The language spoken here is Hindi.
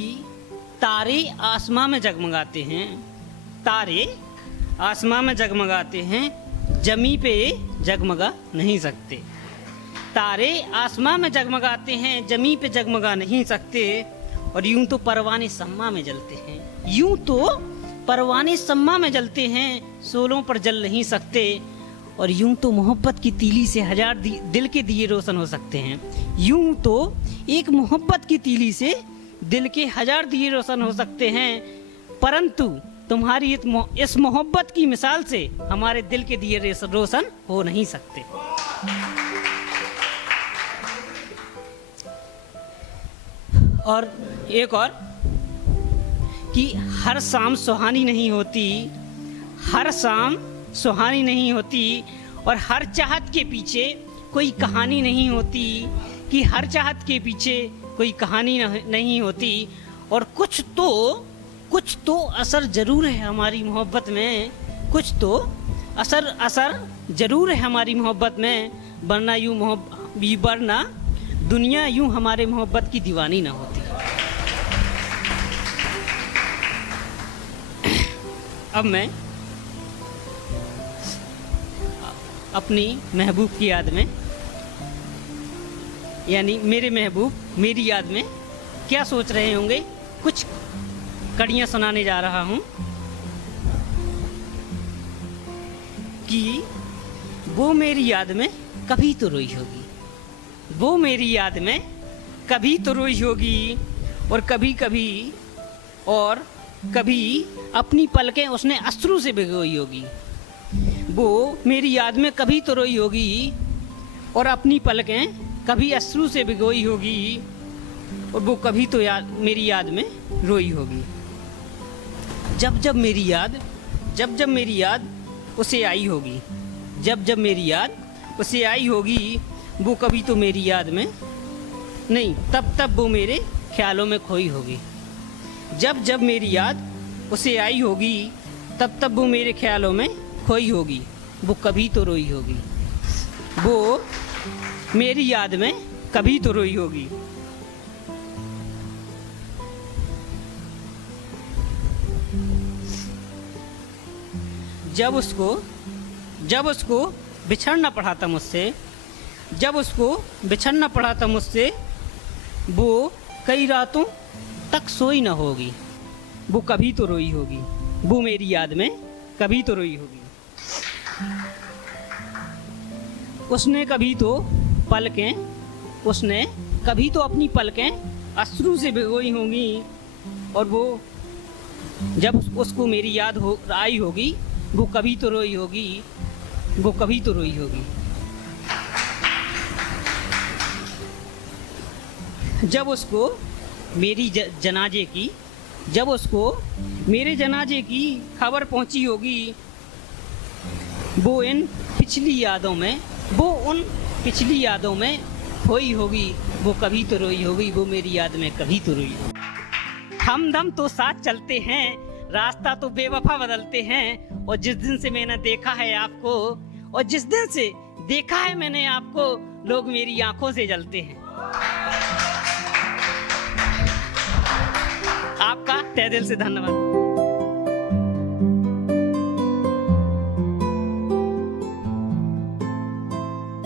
कि तारे आसमां में जगमगाते हैं, तारे आसमां में जगमगाते हैं, जमी पे जगमगा नहीं सकते। तारे आसमां में जगमगाते हैं, जमी पे जगमगा नहीं सकते। और यूं तो परवाने सम्मा में जलते हैं, यूं तो परवाने सम्मा में जलते हैं, सोलों पर जल नहीं सकते। और यूं तो मोहब्बत की तीली से हजार दिल के दिए रोशन हो सकते हैं, यूं तो एक मोहब्बत की तीली से दिल के हजार दिए रोशन हो सकते हैं। परंतु तुम्हारी इस मोहब्बत की मिसाल से हमारे दिल के दिए रोशन हो नहीं सकते। और एक और कि हर शाम सुहानी नहीं होती, हर शाम सुहानी नहीं होती। और हर चाहत के पीछे कोई कहानी नहीं होती, कि हर चाहत के पीछे कोई कहानी नहीं होती। और कुछ तो असर जरूर है हमारी मोहब्बत में, कुछ तो असर जरूर है हमारी मोहब्बत में। वरना दुनिया यूं हमारे मोहब्बत की दीवानी ना होती। अब मैं अपनी महबूब की याद में, यानी मेरे महबूब मेरी याद में क्या सोच रहे होंगे, कुछ कड़ियाँ सुनाने जा रहा हूँ कि वो मेरी याद में कभी तो रोई होगी, वो मेरी याद में कभी तो रोई होगी। और कभी अपनी पलकें उसने अश्रु से भिगोई होगी। वो मेरी याद में कभी तो रोई होगी और अपनी पलकें कभी अश्रु से भिगोई होगी। और वो कभी तो मेरी याद में रोई होगी। जब जब मेरी याद उसे आई होगी, जब मेरी याद उसे आई होगी, वो कभी तो मेरी याद में नहीं, तब वो मेरे ख्यालों में खोई होगी। जब मेरी याद उसे आई होगी, तब वो मेरे ख्यालों में खोई होगी। वो कभी तो रोई होगी, वो मेरी याद में कभी तो रोई होगी। जब उसको बिछड़ना पड़ा था मुझसे, वो कई रातों तक सोई ना होगी। वो कभी तो रोई होगी, वो मेरी याद में कभी तो रोई होगी। उसने कभी तो अपनी पलकें अश्रु से भिगोई होंगी। और वो जब उसको मेरी याद आई होगी, वो कभी तो रोई होगी। जब उसको मेरे जनाजे की खबर पहुंची होगी, वो उन पिछली यादों में खोई होगी। वो कभी तो रोई होगी, वो मेरी याद में कभी तो रोई होगी। हमदम तो साथ चलते हैं, रास्ता तो बेवफा बदलते हैं। और जिस दिन से मैंने देखा है आपको, लोग मेरी आंखों से जलते हैं। आपका तहे दिल से धन्यवाद।